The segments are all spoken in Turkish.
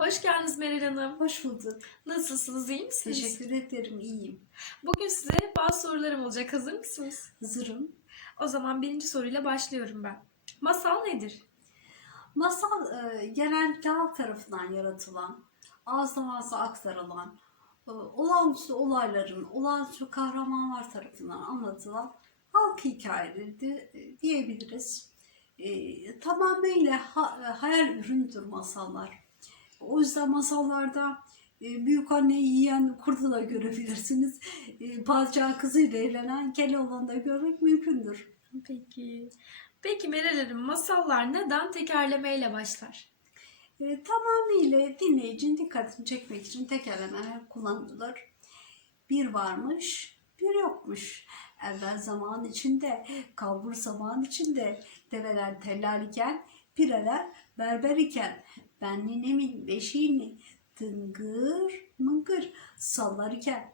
Hoş geldiniz Meral Hanım. Hoş bulduk. Nasılsınız, iyi misiniz? Teşekkür ederim. iyiyim. Bugün size bazı sorularım olacak. Hazır mısınız? Hazırım. O zaman birinci soruyla başlıyorum ben. Masal nedir? Masal e, genellikle halk tarafından yaratılan, ağızdan ağza aktarılan, e, olağanüstü olayların, olağanüstü kahramanlar tarafından anlatılan halk hikayeleri e, diyebiliriz. E, tamamıyla ha- e, hayal ürünüdür masallar. O yüzden masallarda e, büyük anneyi yiyen kurdu da görebilirsiniz. E, padişahın kızıyla evlenen Keloğlan'ı da görmek mümkündür. Peki. Peki Meral Hanım, masallar neden tekerlemeyle başlar? E, tamamıyla dinleyicinin dikkatini çekmek için tekerlemeler kullanılır. Bir varmış, bir yokmuş. Evvel zaman içinde, kalbur zaman içinde, develer tellal iken, pireler berber iken, ben ninemin beşiğini tıngır mıngır sallar iken.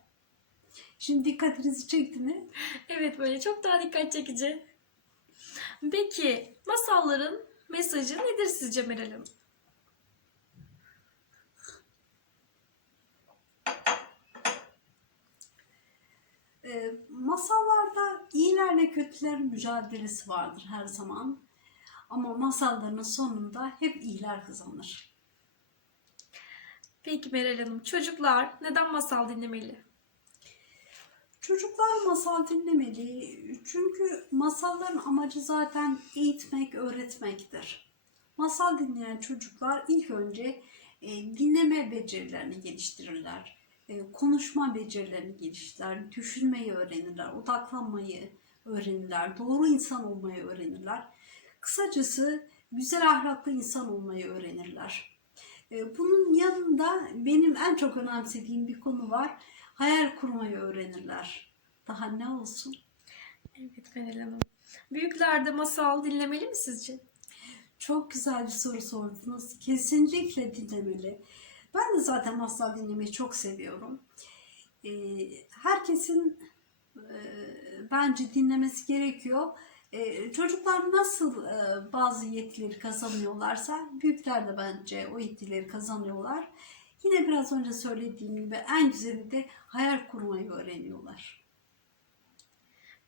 Şimdi dikkatinizi çekti mi? Evet, böyle çok daha dikkat çekici. Peki, masalların mesajı nedir sizce Meral Hanım? E, masallarda iyilerle kötülerin mücadelesi vardır her zaman. Ama masalların sonunda hep iyiler kazanır. Peki Meral Hanım, çocuklar neden masal dinlemeli? Çocuklar masal dinlemeli çünkü masalların amacı zaten eğitmek, öğretmektir. Masal dinleyen çocuklar ilk önce e, dinleme becerilerini geliştirirler. E, konuşma becerilerini geliştirirler, düşünmeyi öğrenirler, odaklanmayı öğrenirler, doğru insan olmayı öğrenirler. Kısacası güzel ahlaklı insan olmayı öğrenirler. E, bunun yanında benim en çok önemsediğim bir konu var. Hayal kurmayı öğrenirler. Daha ne olsun? Evet Meral Hanım. Büyükler de masal dinlemeli mi sizce? Çok güzel bir soru sordunuz. Kesinlikle dinlemeli. Ben de zaten masal dinlemeyi çok seviyorum. Ee, herkesin e, bence dinlemesi gerekiyor. Ee, çocuklar nasıl e, bazı yetileri kazanıyorlarsa büyükler de bence o yetileri kazanıyorlar. Yine biraz önce söylediğim gibi en güzeli de hayal kurmayı öğreniyorlar.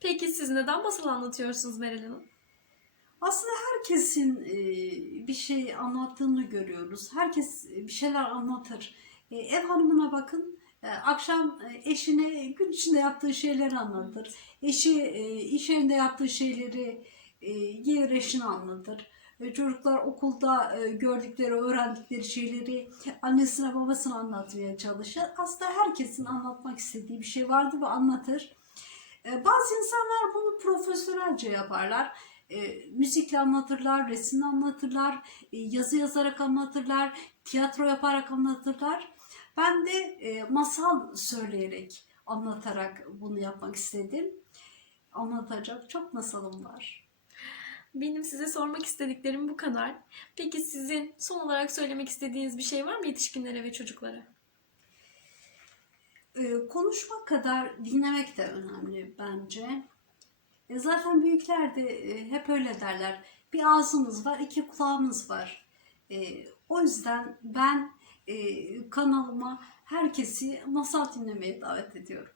Peki siz neden masal anlatıyorsunuz Meral Hanım? Aslında herkesin e, bir şey anlattığını görüyoruz. Herkes bir şeyler anlatır. E, ev hanımına bakın. E, Akşam e, eşine gün içinde yaptığı şeyleri anlatır. Eşi e, iş yerinde yaptığı şeyleri e, gelir eşine anlatır. E, Çocuklar okulda e, gördükleri, öğrendikleri şeyleri annesine babasına anlatmaya çalışır. Aslında herkesin anlatmak istediği bir şey vardır ve anlatır. E, Bazı insanlar bunu profesyonelce yaparlar e, müzikle anlatırlar, resimle anlatırlar, e, yazı yazarak anlatırlar, tiyatro yaparak anlatırlar. Ben de e, masal söyleyerek, anlatarak bunu yapmak istedim. Anlatacak çok masalım var. Benim size sormak istediklerim bu kadar. Peki sizin son olarak söylemek istediğiniz bir şey var mı yetişkinlere ve çocuklara? E, konuşmak kadar dinlemek de önemli bence. E, zaten büyükler de e, hep öyle derler. Bir ağzımız var, iki kulağımız var. E, o yüzden ben e, kanalıma herkesi masal dinlemeye davet ediyorum.